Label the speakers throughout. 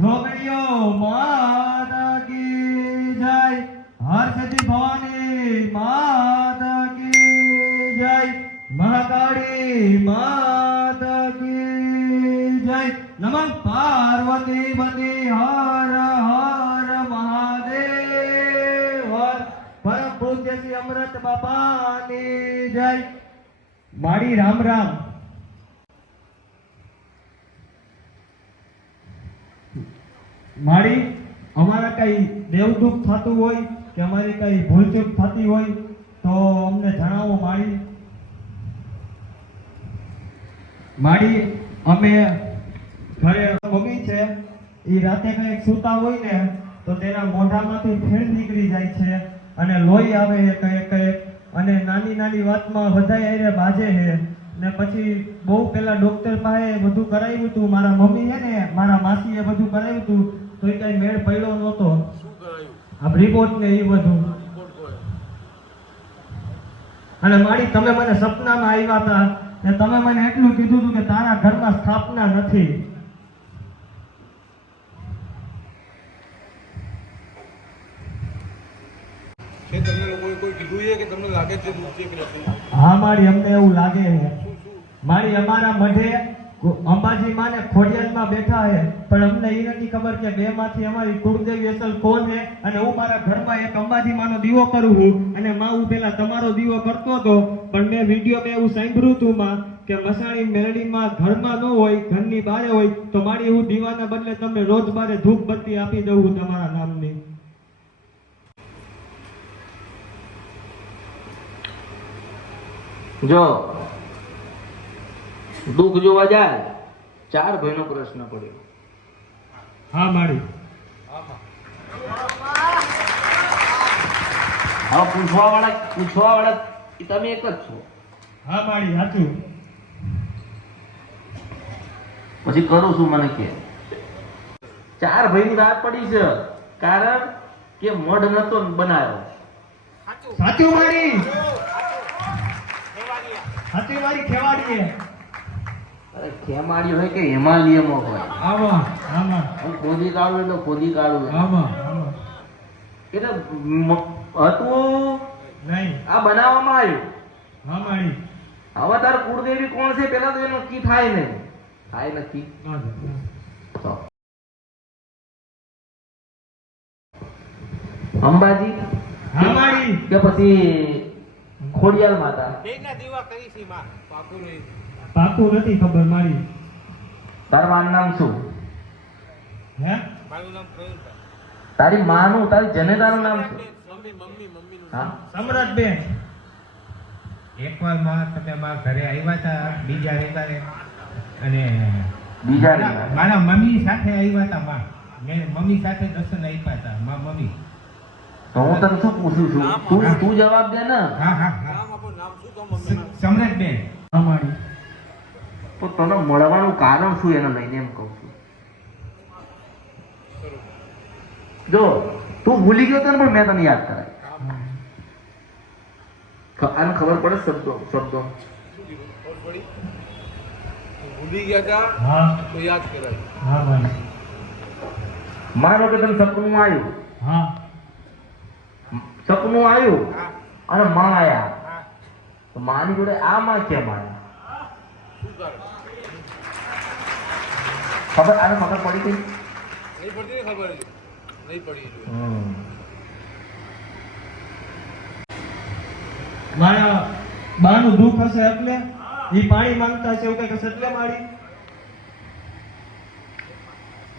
Speaker 1: ઢોકળીઓ માતા કી જય. હર્ષથી ભવાની જય. મહાકાળી માતા કી જય. પાર્વતી પતિ હર હર મહાદેવ. પરમ પૂજ્ય શ્રી અમૃત બાપાની જય. મારી રામ રામ. મારી અમારા કઈ દેવદુખ થતું હોય કે અમારી કઈ ભૂલચૂક થતી હોય તો અમને જણાવો મારી માળી, અમે ઘરે મમ્મી છે. એ રાતે કંઈક સૂતા હોય ને તો તેના મોઢામાંથી ફેણ નીકળી જાય છે અને લોહી આવે છે કંઈક કંઈક. અને નાની નાની વાતમાં બધાય એને બાજે છે. ને પછી બહુ પેલા ડોક્ટર પાસે બધું કરાવ્યું હતું મારા મમ્મી છે ને, મારા માસીએ બધું કરાવ્યું હતું તો એ કઈ મેળ પડ્યો નહોતો.
Speaker 2: શું
Speaker 1: આ રિપોર્ટ ને એ બધું. અને મારી તમે મને સપનામાં આવ્યા હતા ને તમે મને એટલું કીધું હતું કે તારા ઘરમાં સ્થાપના નથી.
Speaker 2: કે લોકોએ કોઈ કીધું કે તમને લાગે છે કે નથી?
Speaker 1: હા મારી અમને એવું લાગે મારી અમારા મઢે અંબાજી માં ને ખોડિયારમાં બેઠા હે, પણ અમને એ નથી ખબર કે બે માંથી અમારી કુળદેવી અસલ કોણ છે અને હું મારા ઘરમાં એક અંબાજી માનો દીવો કરું છું, અને માં હું પેલા તમારો દીવો કરતો હતો, પણ મેં વીડિયો મેં એવું સાંભળ્યું હતું માં, કે મસાણી મેરડીમાં ઘરમાં ન હોય, ઘરની બારે હોય, તો મારી હું દીવાના બદલે તમને રોજ બારે ધૂપ બત્તી આપી દઉં તમારા નામની.
Speaker 3: જો દુઃખ જોવા જાય ચાર ભાઈનો પ્રશ્ન પડ્યો.
Speaker 1: હા મારી.
Speaker 3: હવે પૂછવા વાળા પૂછવા વાળા તમે એક જ છો.
Speaker 1: હા મારી સાચું
Speaker 3: પછી કરું છું મને કે. ચાર ભાઈની વાત પડી છે કારણ કે મઢ નતો બનાવ્યો.
Speaker 1: સાચું મારી. સાચું મારી ખેવાડીએ.
Speaker 3: ખેમાડી હોય કે હિમાલયમાં હોય?
Speaker 1: આમાં આમાં.
Speaker 3: હું ખોદી કાઢું એટલે ખોદી કાઢું
Speaker 1: આમાં આમાં.
Speaker 3: એટલે હતું?
Speaker 1: નહીં.
Speaker 3: આ બનાવવામાં આવ્યું?
Speaker 1: હા મારી
Speaker 3: હવે તાર કુળદેવી કોણ છે? પેલા તો એનું નક્કી થાય નહીં. થાય નથી અંબાજી?
Speaker 1: હા
Speaker 3: કે પછી ખોડિયાલ માતા?
Speaker 1: પાકું નથી ખબર મારી.
Speaker 3: તારું નામ શું?
Speaker 1: હે?
Speaker 3: તારી માનું તારી જનેતાનું નામ શું?
Speaker 2: મમ્મી મમ્મી મમ્મીનું
Speaker 3: હા?
Speaker 1: સમ્રાટ બેન
Speaker 4: એકવારમાં તમે મારા ઘરે આવ્યા હતા બીજા રવિવારે અને
Speaker 3: બીજા
Speaker 4: મારા મમ્મી સાથે આવ્યા હતા માં. મેં મમ્મી સાથે દર્શન આપ્યા હતા મા મમ્મી.
Speaker 3: તો હું તને શું પૂછું છું? તું તું જવાબ દે ને.
Speaker 4: હા હા હા.
Speaker 2: નામ આપો નામ શું તો મમ્મી
Speaker 4: સમ્રાટ બેન
Speaker 1: હા મારી.
Speaker 3: તો તને મળવાનું કારણ શું એને લઈને એમ કહું છું. જો તું ભૂલી ગયો તને પણ મેં તને યાદ કરાય આને ખબર પડે શબ્દો શબ્દો.
Speaker 2: ભૂલી ગયા હતા તો યાદ કરાય
Speaker 1: મારો
Speaker 3: માનો કે તને સપનું આવ્યું?
Speaker 1: હા.
Speaker 3: સપનું આવ્યું? અને માં આયા? માની જોડે આ માં કેમ
Speaker 2: કારણ
Speaker 3: ખબર આને ખબર પડી ગઈ
Speaker 2: નહીં પડતી ને ખબર નહીં પડી.
Speaker 1: મારા બાનું દુઃખ હશે એટલે ઈ પાણી માંગતા છે એવું કંઈક હશે એટલે મારી.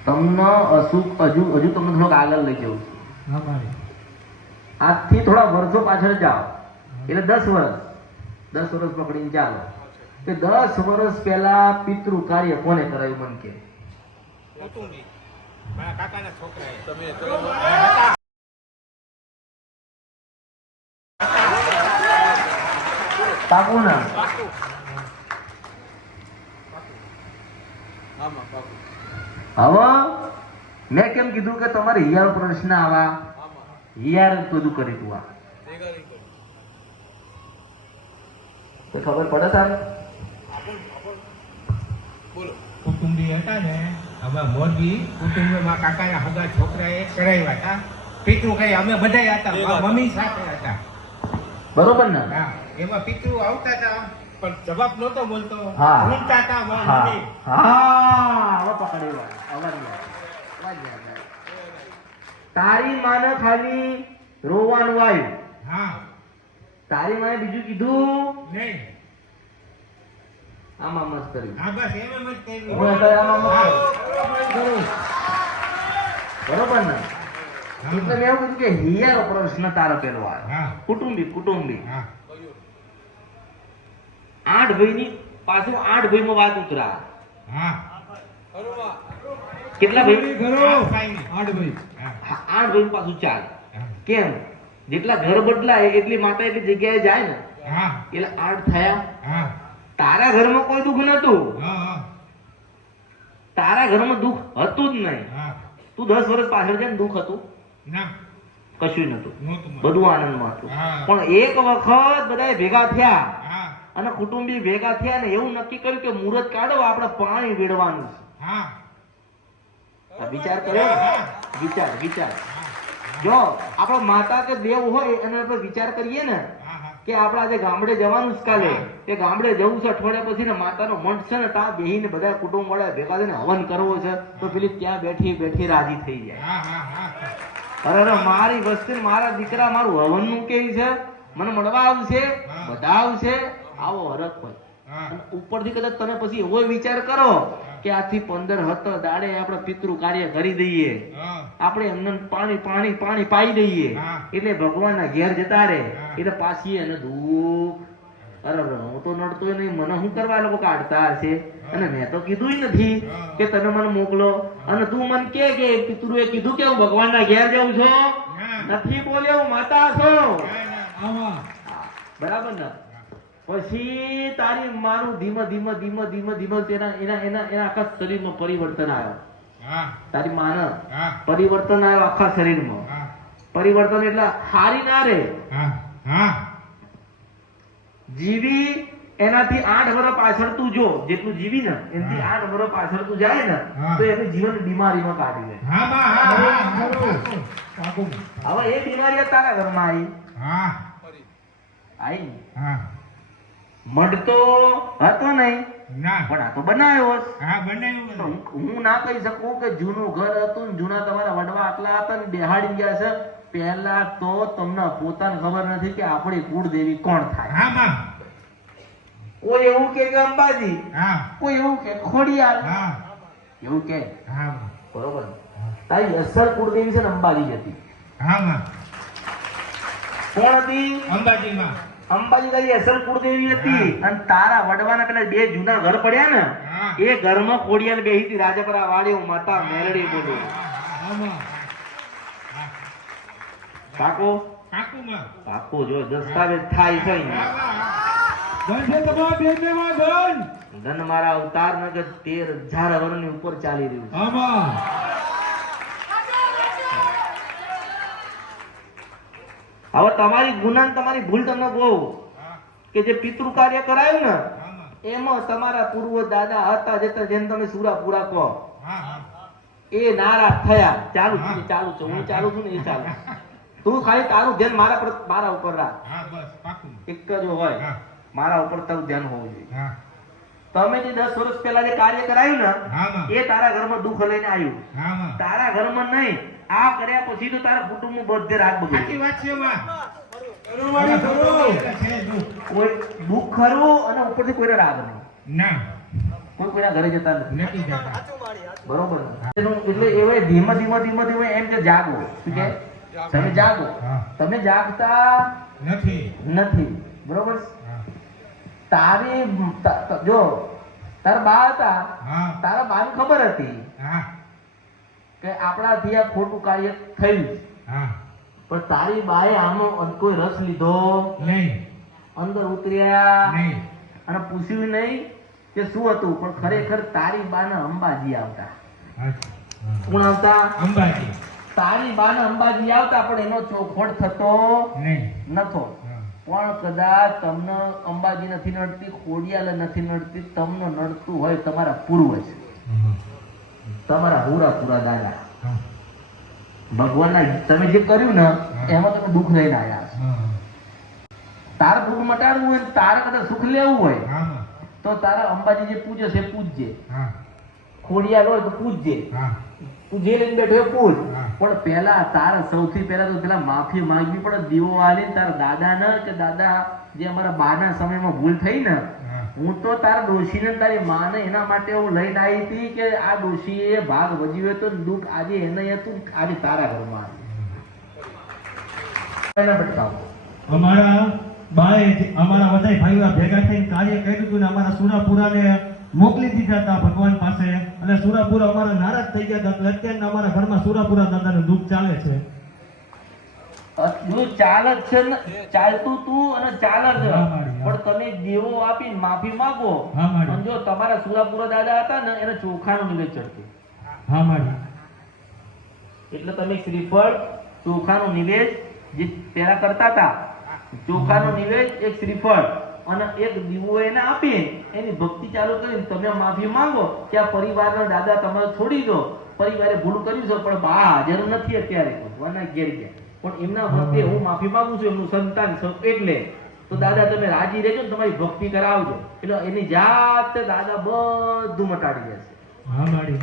Speaker 3: તમને અસુખ હજુ હજુ તમને થોડોક આગળ લઈ જવું
Speaker 1: હા મારી.
Speaker 3: આજથી થોડા વર્ષો પાછળ જાઓ. એટલે દસ વર્ષ. દસ વર્ષ પકડીને ચાલો. કે દસ વર્ષ પહેલા પિતૃ કાર્ય કોને કરાયું મન કે?
Speaker 4: કાકાના
Speaker 3: હવે મેં કેમ કીધું કે તમારે હિયાર પ્રશ્ન આવા? હિયાર બધું કરી તું આ. તો ખબર પડે તારે.
Speaker 2: બોલો.
Speaker 4: કુટુંબી હતા ને આમાં મોરબી કુટુંબમાં કાકાના હગા છોકરાએ કરાવ્યા હતા. પિતૃ કઈ અમે બધા હતા મમ્મી સાથે હતા.
Speaker 3: બરોબર ને?
Speaker 4: હા એમાં પિતૃ આવતા હતા પણ જવાબ નહોતો બોલતો
Speaker 3: હા.
Speaker 4: ઊંઘતા હતા
Speaker 3: હા.
Speaker 4: મમ્મી.
Speaker 3: હા હવે પકડી આવે. તારી માને ખાલી રોવાનું આવ્યું.
Speaker 4: હા.
Speaker 3: તારી માને બીજું કીધું?
Speaker 4: નહીં.
Speaker 3: આમાં મત કરી.
Speaker 4: હા બસ એમ એમ જ
Speaker 3: હું અત્યારે આમાં
Speaker 4: મત
Speaker 3: મસ્ત બરોબર ને? એટલે મેં એવું કે હિયારો પ્રશ્ન તારો પેલો આવ્યો કુટુંબી કુટુંબી. આઠ ભાઈ ની પાછું આઠ ભાઈમાં વાત ઉતરા. કેટલા ભાઈ.
Speaker 2: આઠ ભાઈ.
Speaker 3: આઠ ભાઈ પાછું ચાલ કેમ? જેટલા ઘર બદલાય એટલી માતા એટલી જગ્યાએ જાય ને. એટલે આઠ થયા.
Speaker 4: હા.
Speaker 3: તારા ઘરમાં કોઈ દુઃખ નતું તારા ઘરમાં દુઃખ હતું જ નહીં. તું દસ વર્ષ પાછળ છે ને દુઃખ હતું? કશું નતું બધું આનંદમાં હતું. પણ એક વખત બધા ભેગા થયા. અને કુટુંબી ભેગા થયા ને એવું નક્કી કર્યું કે મુહૂર્ત કાઢો આપણે પાણી વેડવાનું છે. વિચાર કર્યો વિચાર વિચાર. જો આપણો માતા કે દેવ હોય અને આપણે વિચાર કરીએ ને કે આપણે આજે ગામડે જવાનું જ કાલે. એ ગામડે જવું છે અઠવાડિયા પછી ને માતાનો મંઠ છે ને ત્યાં બેહીને બધા કુટુંબ વાળા ભેગા થઈને હવન કરવો છે તો પેલી ત્યાં બેઠી બેઠી રાજી થઈ જાય. અરે અરે મારી વસ્તી મારા દીકરા મારું હવનનું કેવી છે? મને મળવા આવશે બધા આવશે આવો હરક હોય. ઉપરથી કદાચ તમે પછી એવો વિચાર કરો કે આથી પંદર હતો દાડે આપણે પિતૃ કાર્ય કરી દઈએ? આપણે એમને પાણી પાણી પાણી પાઈ દઈએ. એટલે ભગવાનના ઘેર જતા
Speaker 4: રે
Speaker 3: એટલે પાછી એને ધૂપ. અરે હું તો નડતો નહીં. મને શું કરવા લોકો કાઢતા હશે? અને મેં તો કીધું નથી કે તમે મને મોકલો. અને તું મને કે કે પિતૃએ કીધું કે હું ભગવાનના ઘેર જાઉં છું? નથી બોલ્યો માતા છો. બરાબર ને? પછી તારી મારું ધીમે ધીમે ધીમે ધીમે ધીમે તેના એના એના એના આખા શરીરમાં પરિવર્તન આવ્યો. તારી માન? પરિવર્તન આવ્યો આખા શરીરમાં. પરિવર્તન એટલે હારી ના રે. જીવી એનાથી આઠ વર્ષ પાછળ તું જો જેટલું જીવી ને એનાથી આઠ વર્ષ પાછળ તું જાય ને તો એનું જીવન બીમારીમાં કાઢી.
Speaker 4: પાકું.
Speaker 3: હવે એ બીમારી તારા ઘરમાં આવી? આવી?
Speaker 4: હા
Speaker 3: મડતો હતો નહીં.
Speaker 4: ના.
Speaker 3: પણ આ તો બનાવ્યો.
Speaker 4: હા બનાવ્યો
Speaker 3: હું ના કહી શકું કે જૂનું ઘર હતું ને જૂના તમારા વડવા આટલા હતા ને બેહાડી ગયા છે. પહેલા તો તમને પોતાને ખબર નથી કે આપણી કુળદેવી કોણ થાય.
Speaker 4: હા બા.
Speaker 3: કોઈ એવું કે અંબાજી?
Speaker 4: હા.
Speaker 3: કોઈ એવું કે ખોડિયાર?
Speaker 4: હા.
Speaker 3: એવું કે?
Speaker 4: હા
Speaker 3: બરોબર. તારી અસર કુળદેવી છે ને અંબાજી હતી.
Speaker 4: હા બા.
Speaker 3: કોણ હતી?
Speaker 4: અંબાજીમાં
Speaker 3: અંબાજી તારી અસલ કુળદેવી હતી. અને તારા વડવાના પેલા બે જૂના ઘર પડ્યા ને એ ઘરમાં ખોડિયાર બેહી હતી રાજાપરા વાળી હું માતા મેરડી બોલું. કાકો? કાકો જો દસ્તાવેજ થાય છે ધન. મારા અવતાર નગર તેર હજાર વર્ષની ઉપર ચાલી રહ્યું છે. હવે તમારી ગુના તમારી ભૂલ તમને કહું. કે જે પિતૃ કાર્ય કરાયું ને એમાં તમારા પૂર્વ દાદા હતા જેતા જેને તમે સુરા પૂરા કહો. એ નારાજ થયા. ચાલુ ચાલુ છે. હું ચાલુ છું ને એ ચાલુ. તું ખાલી તારું ધ્યાન મારા પર મારા ઉપર રાખ. એક જ હોય. મારા ઉપર તારું ધ્યાન હોવું જોઈએ. તમે જે દસ વર્ષ પહેલા જે કાર્ય કરાયું ને એ તારા ઘરમાં દુઃખ લઈને આવ્યું. તારા ઘરમાં નહીં. આ કર્યા પછી તો તારા કુટુંબ બધે રાગ
Speaker 4: સાચી વાત છે બા.
Speaker 2: કરોવાળી કરો
Speaker 4: છે દુઃખ.
Speaker 3: કોઈ દુઃખ ખરું અને ઉપરથી કોઈને રાગ નહીં.
Speaker 4: ના.
Speaker 3: કોઈ કોઈના ઘરે જતા નથી.
Speaker 4: નથી
Speaker 3: બરોબર. એટલે એવાય ધીમે ધીમે ધીમે ધીમે એમ કે જાગો. શું કે? તમે જાગો. તમે જાગતા
Speaker 4: નથી.
Speaker 3: નથી. બરોબર? તારી જો તારા બા હતા.
Speaker 4: તારા
Speaker 3: તારા બાને ખબર હતી કે આપણાથી આ ખોટું કાર્ય થયું. પણ તારી બાએ આનો કોઈ રસ લીધો?
Speaker 4: નહીં.
Speaker 3: અંદર ઉતર્યા?
Speaker 4: નહીં.
Speaker 3: અને પૂછ્યું નહીં કે શું હતું પણ ખરેખર તારી બાને અંબાજી આવતા. કોણ આવતા?
Speaker 4: અંબાજી.
Speaker 3: તારી બાને અંબાજી આવતા પણ એનો ચોખોડ થતો
Speaker 4: નહીં.
Speaker 3: નતો પણ કદાચ તમને અંબાજી નથી નડતી ખોડિયાલ નથી નડતી તમને નડતું હોય તમારા પૂર્વજ. તમારા પૂરા પૂરા દાદા. ભગવાનના તમે જે કર્યું ને એમાં તમે દુઃખ લઈને આવ્યા. તારે દુઃખ મટાડવું હોય તારે કદાચ સુખ લેવું હોય તો તારા અંબાજી જે પૂજે છે પૂજજે.
Speaker 4: હા.
Speaker 3: હોય તો પૂજજે.
Speaker 4: હા.
Speaker 3: તું જે લઈને બેઠો પૂજ. પણ પેલા તારે સૌથી પહેલા તો પેલા માફી માંગવી પડે દીવો આલી તારા દાદા ને કે દાદા જે અમારા બાના સમયમાં ભૂલ થઈ ને
Speaker 4: હા
Speaker 3: તો તારા ડોશીને ને તારી માને એના માટે હું લઈને આવી હતી કે આ ડોશીએ ભાગ ભજવ્યો તો દુઃખ આજે એને હતું આજે તારા ઘરમાં આવ્યું. એને ભટકાવો.
Speaker 1: અમારા બાએ અમારા બધા ભાઈઓ ભેગા થઈને કાર્ય કર્યું હતું ને અમારા સુરાપુરાને મોકલી દીધા હતા ભગવાન પાસે અને સુરાપુરા અમારા નારાજ થઈ ગયા હતા અત્યારે અમારા ઘરમાં સુરાપુરા દાદાનું દુઃખ ચાલે છે
Speaker 3: જો ચાલ છે ને ચાલતું તું અને
Speaker 1: ચાલત.
Speaker 3: પણ તમે દેવો આપી માફી માંગો પણ જો તમારા સુરાપુરા દાદા હતા ને એને ચોખાનું નિવેદ ચડતું
Speaker 1: હા માડી.
Speaker 3: એટલે તમે શ્રીફળ ચોખાનું નિવેદ જે પહેલા કરતા હતા ચોખાનું નિવેદ એક શ્રીફળ અને એક દીવો એને આપી એની ભક્તિ ચાલુ કરીને તમે માફી માંગો કે આ પરિવારના દાદા તમારે છોડી દો. પરિવારે ભૂલ કર્યું છે પણ બા હાજર નથી અત્યારે. ભગવાનના ઘેર ગયા. પણ એમના વખતે હું માફી માંગુ છું એમનું સંતાન એટલે તો દાદા, તમે રાજી રહેજો ને તમારી ભક્તિ કરાવજો. એટલે એની જાતે દાદા બધું મટાડી જશે
Speaker 1: હા મારી